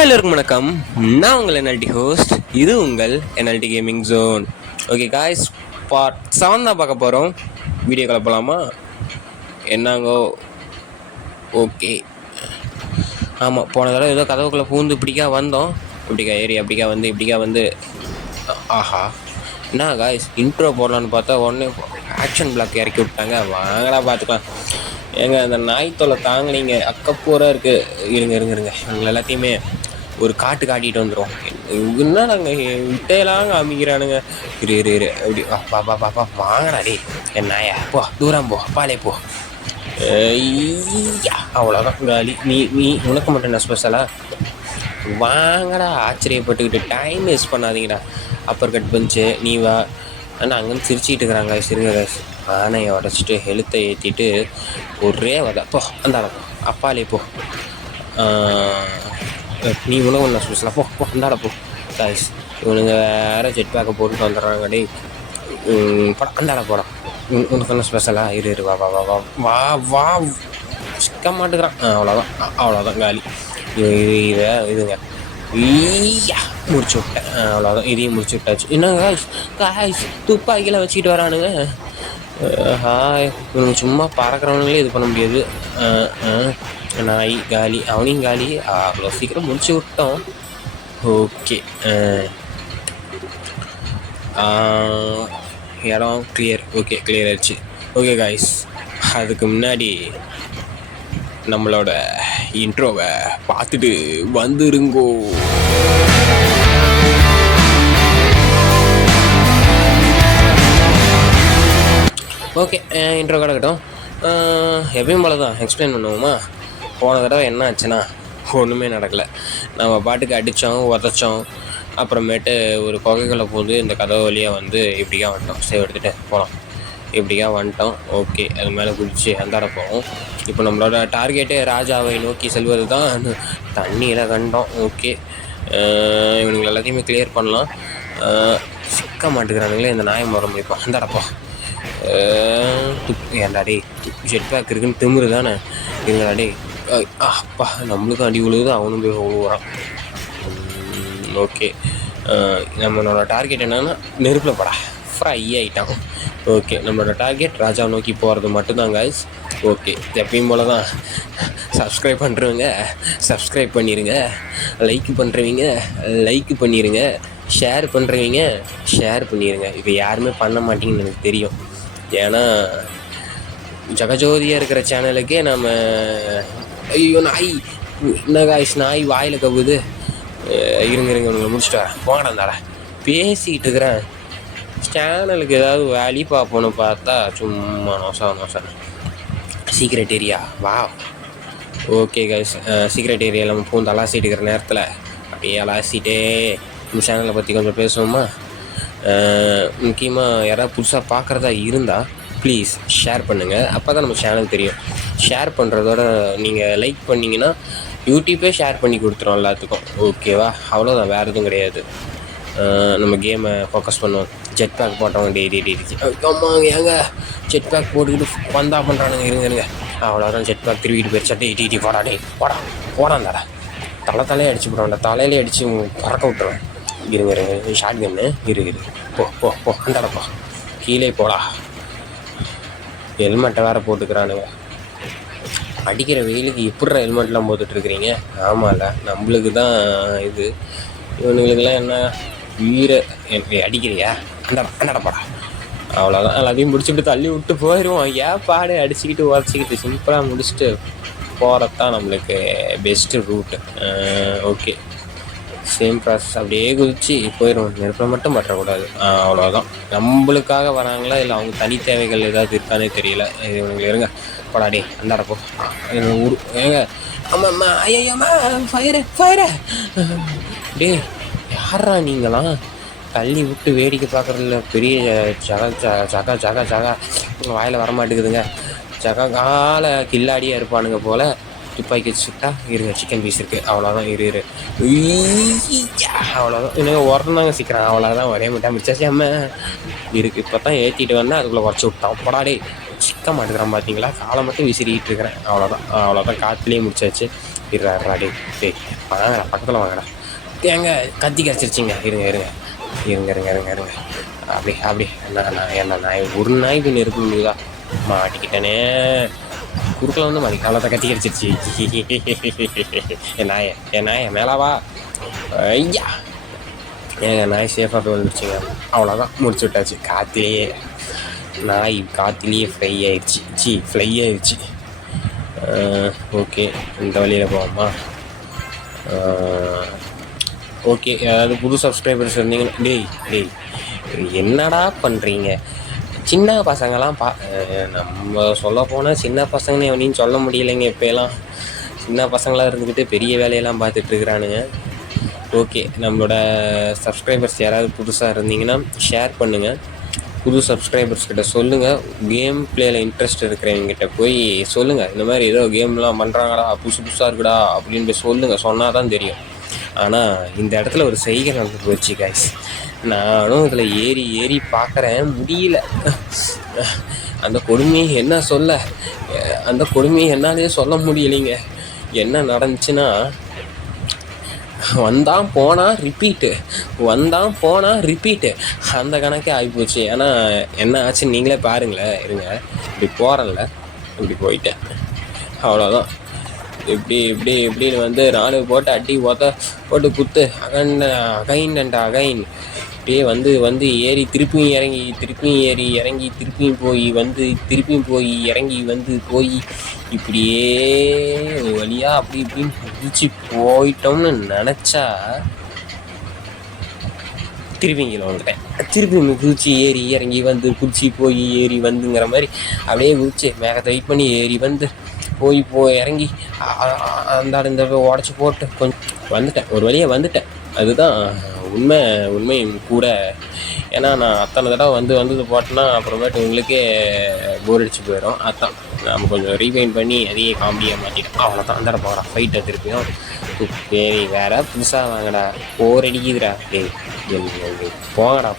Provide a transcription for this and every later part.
எல்லோருக்கும் வணக்கம். நான் உங்கள் என்எல்டி ஹோஸ்ட். இது உங்கள் NLT gaming zone. Okay guys, part 7 தான் பார்க்க போகிறோம். வீடியோ கால் போகலாமா? என்னங்கோ? ஓகே. ஆமாம், போன தடவை ஏதோ கதவுக்குள்ளே பூந்து இப்படிக்கா வந்தோம். இப்படிக்கா ஏறி இப்படிக்கா வந்து ஆஹா, என்ன காய்ஸ் இன்ட்ரோ போடலான்னு பார்த்தா உடனே ஆக்ஷன் பிளாக் இறக்கி விட்டாங்க. வாங்கடா பார்த்துக்கலாம். ஏங்க அந்த நாய் தொலை தாங்கலிங்க, அக்கப்பூராக இருக்குது. இருங்க இவங்க எல்லாத்தையுமே ஒரு காட்டிட்டு வந்துடும். என்ன நாங்கள் விட்டையெல்லாம் காமிக்கிறானுங்க. இரு அப்படி பாப்பா வாங்கடா டே என் நாயா, போ தூரம் போ, பாலே போ. அவ்வளோதான் காலி. நீ உனக்கு மட்டும் என்ன ஸ்பெஷலா? வாங்கடா, ஆச்சரியப்பட்டுக்கிட்டு டைம் வேஸ்ட் பண்ணாதீங்கடா. அப்பர் கட் பஞ்சு நீ வா. ஆனால் அங்கேருந்து சிரிச்சிக்கிட்டு இருக்கிறாங்க. சிறுங்க ஆனையை உடச்சிட்டு ஹெல்த்தை ஏற்றிட்டு ஒரே வதை போ. அந்த அப்பாலே போ. நீ உனக்கு ஒன்று ஸ்பெஷலாக போ அந்தாட போ. காய்ஸ் இவனுங்க வேறு ஜெட் பேக்கை போட்டுட்டு வந்துடுறாங்க. டே படம் அந்தாட போட. உனக்கு ஒன்று ஸ்பெஷலாக இரு வா வா வா வா வா வா சிக்க மாட்டுக்கிறான். அவ்வளோதான் காலி. இதுங்க முடிச்சு விட்டேன். அவ்வளோதான், இதையும் முடிச்சு விட்டாச்சு. என்ன காய்ஸ் துப்பாக்கிலாம் வச்சுக்கிட்டு வரானுங்க. ஹாய், இவனுக்கு சும்மா பறக்கிறவனுங்களே இது பண்ண முடியாது. நாய் காலி, அவனையும் காலி. அவ்வளோ சீக்கிரம் முடிச்சு விட்டோம். ஓகே, இடம் கிளியர். ஓகே, கிளியர் ஆயிடுச்சு. ஓகே காய்ஸ், அதுக்கு முன்னாடி நம்மளோட இன்ட்ரோவை பார்த்துட்டு வந்துருங்கோ. ஓகே, இன்ட்ரோ கிடக்கட்டும். எப்பயும் போல தான் எக்ஸ்பிளைன் பண்ணுவோமா? போன தடவை என்ன ஆச்சுன்னா ஒன்றுமே நடக்கலை. நம்ம பாட்டுக்கு அடித்தோம், உதச்சோம். அப்புறமேட்டு ஒரு குகைகளை போது இந்த கதவு வழியாக வந்து இப்படிக்கா வந்துட்டோம். சேவ் எடுத்துகிட்டு போகலாம். இப்படிக்கா வந்துட்டோம். ஓகே, அது மேலே குடிச்சு அந்தாட போவோம். இப்போ நம்மளோட டார்கெட்டே ராஜாவை நோக்கி செல்வது தான். தண்ணியில் கண்டோம். ஓகே, இவனுங்களை எல்லாத்தையுமே கிளியர் பண்ணலாம். சிக்க மாட்டுக்கிறானுங்களே இந்த நாயை முறை முடிப்போம். அந்தாடப்போ ஏன்டாடே ஜெட் பேக் இருக்குன்னு திமுரு தானே இருங்கடாடே. அப்பா, நம்மளுக்கும் அடி விழுவுது, அவனும் போய் விழுவுறான். ஓகே, நம்மளோட டார்கெட் என்னன்னா நெருப்பில் படா ஃப்ரை ஆகிட்டான். ஓகே, நம்மளோட டார்கெட் ராஜாவை நோக்கி போகிறது மட்டும்தான் காய்ஸ். ஓகே, எப்பயும் போல தான். சப்ஸ்கிரைப் பண்ணுறவங்க சப்ஸ்கிரைப் பண்ணிடுங்க, லைக் பண்ணுறவங்க லைக் பண்ணிடுங்க, ஷேர் பண்ணுறவங்க ஷேர் பண்ணிடுங்க. இது யாருமே பண்ண மாட்டீங்கன்னு எனக்கு தெரியும். ஏன்னா ஜகஜோதியாக இருக்கிற சேனலுக்கே நம்ம ஐயோ நாய் என்ன காய்ஸ், நாய் வாயில் கவுது. இருங்க உங்களை முடிச்சுட்டு வரேன். போங்கடாந்தாடா, பேசிக்கிட்டு இருக்கிறேன். சேனலுக்கு ஏதாவது வேலி பார்ப்போன்னு பார்த்தா சும்மா நோசா. சீக்ரெட் ஏரியா வா. ஓகே கைஸ், சீக்ரெட் ஏரியாவில் நம்ம பூந்து அலாசிட்டு இருக்கிற நேரத்தில் அப்படியே அலாசிட்டே இந்த சேனலை பற்றி கொஞ்சம் பேசுவோமா? முக்கியமாக யாராவது புதுசாக பார்க்குறதா இருந்தால் ப்ளீஸ் ஷேர் பண்ணுங்கள். அப்போ தான் நம்ம சேனல் தெரியும். ஷேர் பண்ணுறதோட நீங்கள் லைக் பண்ணிங்கன்னா யூடியூப்பே ஷேர் பண்ணி கொடுத்துரும் எல்லாத்துக்கும். ஓகேவா? அவ்வளோதான், வேறு எதுவும் கிடையாது. நம்ம கேமை ஃபோக்கஸ் பண்ணுவோம். ஜெட் பேக் போட்டவங்க டெய்லி ஆமாங்க, ஏங்க ஜெட் பேக் போட்டுக்கிட்டு வந்தா பண்ணுறானுங்க. இருங்க அவ்வளோதான், ஜெட் பேக் திருவிக்கிட்டு போயிடுச்சா. டே போடா போடாந்தாடா. தலையே அடிச்சு போடுவான்டா, தலையிலே அடித்து பறக்க விட்டுருவேன். இருங்க ஷார்ட் கன்னு இரு போ அந்தாடப்பா, கீழே போடா. ஹெல்மெட்டை வேறு போட்டுக்கிறானுங்க. அடிக்கிற வெயிலுக்கு எப்படிற ஹெல்மெட்லாம் போட்டுட்ருக்குறீங்க? ஆமாம்ல, நம்மளுக்கு தான் இது. இவனுங்களுக்கெல்லாம் என்ன வீர அடிக்கிறியா? அந்தாடப்பாடா. அவ்வளோதான், எல்லாத்தையும் முடிச்சுட்டு தள்ளி விட்டு போயிடுவோம். ஏன் பாடு அடிச்சுக்கிட்டு உடச்சிக்கிட்டு சிம்பிளாக முடிச்சுட்டு போகிறது தான் நம்மளுக்கு best route. Okay, same process அப்படியே குதிச்சு போயிடும். நெருப்பில் மட்டும் பற்றக்கூடாது. அவ்வளோதான். நம்மளுக்காக வராங்களா இல்லை அவங்க தனி தேவைகள் ஏதாவது இருக்கானே தெரியல. இவனுக்கு இருங்க போடாடே அந்தாடப்போ. ஏங்க ஆமாம்மா, ஐயம்மா ஃபயரு டே யாரா நீங்களாம்? தள்ளி விட்டு வேடிக்கை பார்க்குறதுல பெரிய ஜகா வாயில் வரமாட்டேங்குதுங்க. ஜகால கில்லாடியாக இருப்பானுங்க போல். துப்பாக்கி வச்சுக்கிட்டா இருங்க, சிக்கன் பீஸ் இருக்குது. அவ்வளோதான், இரு அவ்வளோதான். இன்னும் உரந்தாங்க சீக்கிரம். அவ்வளோதான், ஒரே மிட்டா மிச்சாச்சு அம்மா இருக்குது. இப்போ தான் ஏற்றிட்டு வந்தேன், அதுக்குள்ளே உடச்சி விட்டான். போடாடே சிக்க மாட்டேங்கிறான் பார்த்தீங்களா? காலை மட்டும் விசிறிக்கிட்டு இருக்கிறேன். அவ்வளோதான் காற்றுலேயே முடிச்சாச்சு. இருடா டே டேய் வாங்கடா பக்கத்தில் வாங்கடா தேங்க கத்தி கிடச்சிருச்சிங்க இருங்க இருங்க இருங்க இருங்க இருங்க இருங்க அப்படி நான் ஒரு நாய்க்கு நெருப்பு முடியுதா மாட்டிக்கிட்டேனே குறுக்கில் வந்து மாட்டி அவ்வளோதான் கத்தி கிடச்சிருச்சு என் நாயை மேலாவா ஐயா ஏங்க நாய் சேஃபாக போய் வந்துருச்சுங்க அவ்வளோதான் முடிச்சு விட்டாச்சு காற்றுலேயே நாய் காற்றுலேயே ஃப்ளை ஆயிடுச்சு ஓகே இந்த வழியில் போவோமா ஓகே அதாவது புது சப்ஸ்கிரைபர்ஸ் இருந்தீங்கன்னா டேய் என்னடா பண்ணுறீங்க சின்ன பசங்களாம் நம்ம சொல்ல போனால் சின்ன பசங்கன்னு எவனையும் சொல்ல முடியலைங்க இப்போலாம் சின்ன பசங்களாக இருந்துக்கிட்டு பெரிய வேலையெல்லாம் பார்த்துட்ருக்குறானுங்க ஓகே நம்மளோட சப்ஸ்கிரைபர்ஸ் யாராவது புதுசாக இருந்தீங்கன்னா ஷேர் பண்ணுங்கள் புது சப்ஸ்கிரைபர்ஸ்கிட்ட சொல்லுங்கள் கேம் பிளேயில் இன்ட்ரெஸ்ட் இருக்கிறவங்கிட்ட போய் சொல்லுங்கள் இந்த மாதிரி ஏதோ கேம்லாம் பண்ணுறாங்கடா புதுசாக இருக்குடா அப்படின்னு போய் சொல்லுங்கள் சொன்னால் தான் தெரியும் ஆனால் இந்த இடத்துல ஒரு செய்கை நடந்து போச்சு கைஸ் நானும் இதில் ஏறி பார்க்குறேன் முடியல அந்த கொடுமையை என்ன சொல்ல அந்த கொடுமையை என்னாலே சொல்ல முடியலைங்க என்ன நடந்துச்சுன்னா வந்தான் போனால் ரிப்பீட்டு அந்த கணக்கே ஆகிப்போச்சு ஏன்னா என்ன ஆச்சுன்னு நீங்களே பாருங்களேன் இருங்க இப்படி போகிறேன்ல இப்படி போயிட்டேன் அவ்வளோதான் இப்படின்னு வந்து 4 போட்டு அடி போட்டு குத்து அகைன் அப்படியே வந்து ஏறி திருப்பியும் இறங்கி திருப்பியும் போய் இறங்கி வந்து போய் இப்படியே ஒரு வழியாக அப்படி இப்படின்னு குதிச்சு போயிட்டோம்னு நினச்சா திருப்பி கீழே வந்துட்டேன் திருப்பி குதிச்சு ஏறி இறங்கி வந்து குதிச்சு போய் ஏறி வந்துங்கிற மாதிரி அப்படியே குதிச்சு மேகத்தை வெயிட் பண்ணி ஏறி வந்து போய் இறங்கி அந்த இந்த உடச்சி போட்டு கொஞ்சம் வந்துட்டேன் ஒரு வழியாக வந்துட்டேன் அதுதான் உண்மையும் கூட ஏன்னா நான் அத்தனை தடவை வந்தது போட்டேன்னா அப்புறமேட்டு உங்களுக்கே போர் அடிச்சு போயிடும் அதுதான் நம்ம கொஞ்சம் ரீவைண்ட் பண்ணி அதையே காமெடியாக மாட்டிட்டோம் அவ்வளோதான் அந்த போகிறா ஃபைட்டை திருப்பியும் சரி வேற புதுசாக வாங்கடா போர் அடிக்குதுடா போங்கடா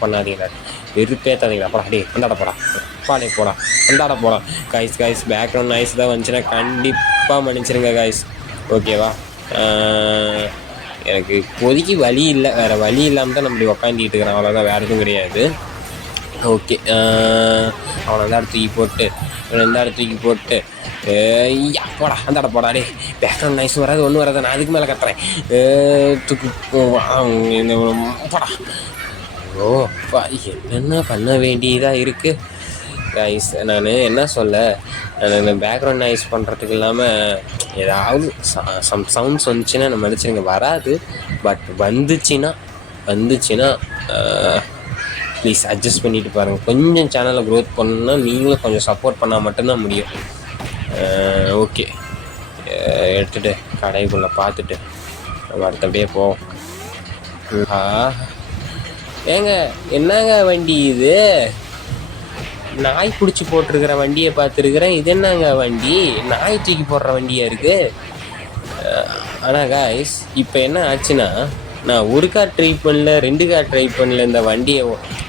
பண்ணாதீங்கடா வெறுப்பேற்றாதீங்கடா போடா அந்தாட போடா அந்தாட போடா காய்ஸ் பேக்ரவுண்ட் நாய்ஸ் தான் வந்துச்சுன்னா கண்டிப்பாக மன்னிச்சிருங்க காய்ஸ் ஓகேவா எனக்கு இப்போதைக்கு வழி இல்லை வேறு வழி இல்லாமல் தான் நம்ம உக்காந்துக்கிட்டு இருக்கிறேன் அவ்வளோதான் வேறு எதுவும் கிடையாது ஓகே அவனை இந்த இடத்து தூக்கி போட்டு போடா அந்தாட போடா டே பேக்ரவுண்ட் நாய்ஸ் வராது ஒன்றும் வராது நான் அதுக்கு மேலே கட்டுறேன் போடா ஓப்பா என்னென்ன பண்ண வேண்டியதாக இருக்குது கைஸ் நான் என்ன சொல்ல நான் பேக்ரவுண்ட் நாய்ஸ் பண்ணுறதுக்கு இல்லாமல் ஏதாவது சவுண்ட்ஸ் வந்துச்சுன்னா நம்ம மன்னிச்சிருங்க வராது பட் வந்துச்சுன்னா ப்ளீஸ் அட்ஜஸ்ட் பண்ணிட்டு பாருங்கள் கொஞ்சம் சேனலை க்ரோத் பண்ணணுன்னா நீங்களும் கொஞ்சம் சப்போர்ட் பண்ணால் மட்டும்தான் முடியும் ஓகே எடுத்துகிட்டு கடைக்குள்ளே பார்த்துட்டு நம்ம அடுத்தபடியே போவோம் ஏங்க என்னங்க வண்டி இது நாய் பிடிச்சி போட்டிருக்கிற வண்டியை பார்த்துருக்குறேன் இது என்னங்க வண்டி நாய் தூக்கி போடுற வண்டியாக இருக்குது ஆனால் காய்ஸ் இப்போ என்ன ஆச்சுன்னா நான் ஒரு கார் ட்ரை பண்ணல 2 கார் ட்ரை பண்ணல இந்த வண்டியை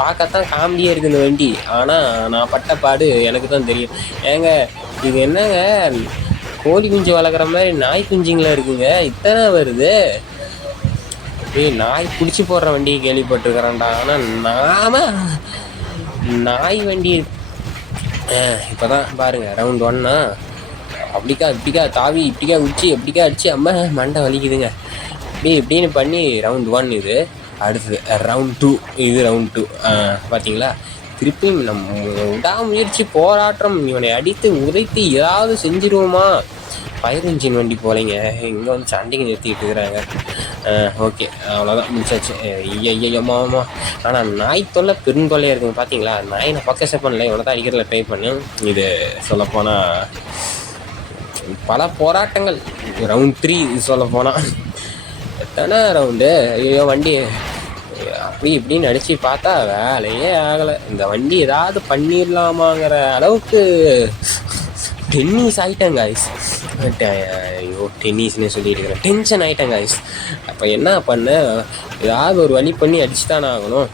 பார்க்கத்தான் காமெடியாக இருக்குது இந்த வண்டி ஆனால் நான் பட்ட பாடு எனக்கு தான் தெரியும் ஏங்க இது என்னங்க கோழி குஞ்சு வளர்க்குற மாதிரி நாய் குஞ்சுங்களா இருக்குங்க இத்தனை வருது நாய் பிடிச்சி போடுற வண்டியை கேள்விப்பட்டிருக்கிறேன்டா ஆனால் நாய் வண்டி இப்போ தான் பாருங்கள் ரவுண்ட் 1னா இப்படிக்கா தாவி இப்படிக்கா உச்சி எப்படிக்கா அடிச்சு அம்மா மண்டை வலிக்குதுங்க இப்படின்னு பண்ணி ரவுண்ட் 1 இது அடுத்தது ரவுண்ட் 2 இது ரவுண்ட் 2 பார்த்தீங்களா திருப்பி நம்ம விடாமுயற்சி போராட்டம் இவனை அடித்து உதைத்து ஏதாவது செஞ்சிருவோமா ஃபயர் இன்ஜின் வண்டி போலைங்க இங்கே வந்து சண்டைக்கு நிறுத்திக்கிட்டு இருக்கிறாங்க ஓகே அவ்வளோதான் முடிச்சாச்சு ஐயம்மா ஆனால் நாய் தொல்லை பெருங்கொல்லையாக இருக்குங்க பார்த்தீங்களா நாய் நான் பக்கசே பண்ணல இவ்வளோ தான் அடிக்கிறதுல ட்ரை பண்ணேன் இது சொல்லப்போனால் பல போராட்டங்கள் ரவுண்ட் 3 இது சொல்லப்போனால் எத்தனை ரவுண்டு ஐயோ வண்டி அப்படி இப்படின்னு அடித்து பார்த்தா வேலையே ஆகலை இந்த வண்டி ஏதாவது பண்ணிடலாமாங்கிற அளவுக்கு டென்னிஸ் ஆகிட்டேன் காய்ஸ் ஐயோ டென்னிஸ்னே சொல்லிட்டு இருக்கிறேன் டென்ஷன் ஆகிட்டேன் காய்ஸ் அப்போ என்ன பண்ண ஏதாவது ஒரு வழி பண்ணி அடிச்சு தானே ஆகணும்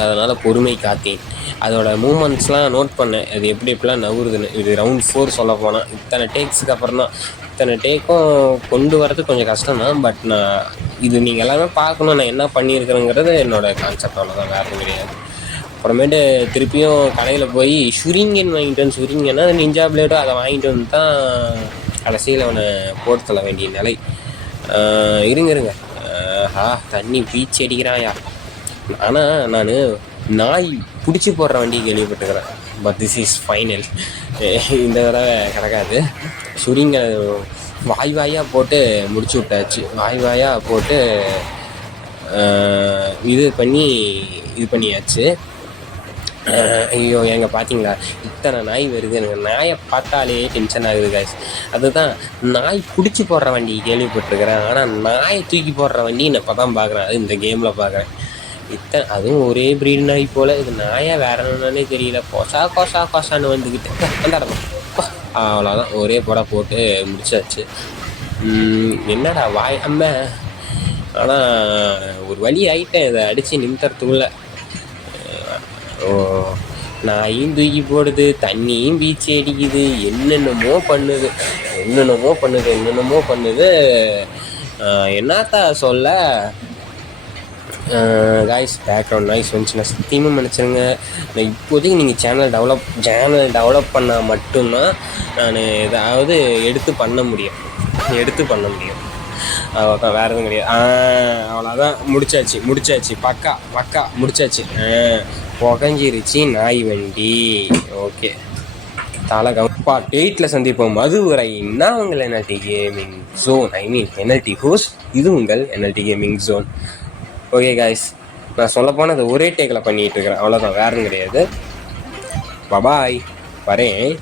அதனால் பொறுமை காத்தேன் அதோட மூமெண்ட்ஸ்லாம் நோட் பண்ணேன் அது எப்படிலாம் நவுறுதுன்னு இது ரவுண்ட் 4 சொல்ல போனால் இத்தனை டேக்ஸுக்கு அப்புறம் தான் இத்தனை டேக்கும் கொண்டு வரது கொஞ்சம் கஷ்டம் தான். பட் நான் இது நீங்கள் எல்லாமே பார்க்கணும் நான் என்ன பண்ணியிருக்கிறேங்கிறது என்னோடய கான்செப்ட், அவ்வளோதான், வேறு கிடையாது. அப்புறமேட்டு திருப்பியும் கடையில் போய் ஷுரிங்கன் வாங்கிட்டு வந்து, ஷுரிங்கன்னா நிஞ்சா பிளேடோ அதை வாங்கிட்டு வந்து தான் கடைசியில் அவனை போட்டு தள்ள வேண்டிய நிலை. இருங்க தண்ணி பீச்சு அடிக்கிறாயா. ஆனால் நான் நாய் பிடிச்சி போடுற வண்டி கேள்விப்பட்டுக்கிறேன். But this is final. இந்த தடவை கிடக்காது. சுரிங்க வாயாக போட்டு முடிச்சு விட்டாச்சு. வாயாக போட்டு இது பண்ணியாச்சு. ஐயோ எங்கே பார்த்தீங்களா இத்தனை நாய் வருது. எனக்கு நாயை பார்த்தாலே டென்ஷன் ஆகுது காய்ஸ். அதுதான் நாய் பிடிச்சி போடுற வண்டி கேள்விப்பட்டிருக்கிறேன். ஆனால் நாயை தூக்கி போடுற வண்டி நான் இப்போ தான் பார்க்குறேன். அது இந்த கேமில் பார்க்குறேன். அதுவும் ஒரே ப்ரீட் நாய் போல். இது நாயா வேற என்னன்னே தெரியல. கொசான்னு வந்துக்கிட்டு வந்துடணும். அவ்வளோதான், ஒரே படம் போட்டு முடிச்சாச்சு. என்னடா வாய் அம்ம. ஆனால் ஒரு வழி ஆகிட்டேன் இதை அடித்து நிமித்தறதுக்குள்ள. நாயும் தூக்கி போடுது, தண்ணியும் பீச்சு அடிக்குது, என்னென்னமோ பண்ணுது. என்னத்தா சொல்ல. காய்ஸ் பேக்ரவுண்ட் நாய்ஸ் வந்துச்சுன்னா சத்தியமாக நினச்சிருங்க. நான் இப்போதைக்கு நீங்கள் சேனல் டெவலப் பண்ணால் மட்டும்தான் நான் ஏதாவது எடுத்து பண்ண முடியும். அவ்வளோதான், வேறு எதுவும் கிடையாது. அவ்வளோதான், முடிச்சாச்சு. பக்கா முடிச்சாச்சு. புகஞ்சிருச்சு நாய் வண்டி. ஓகே, தலை பார்ட் 8ல் சந்திப்போம். அதுவரை நான் உங்கள் NLT gaming zone, NLT host. இது உங்கள் NLT gaming zone. Okay guys, நான் சொல்லப்போனால் அதை ஒரே டேக்கில் பண்ணிகிட்டு இருக்கிறேன். அவ்வளோதான், வேறும் கிடையாது. பாய், வரேன்.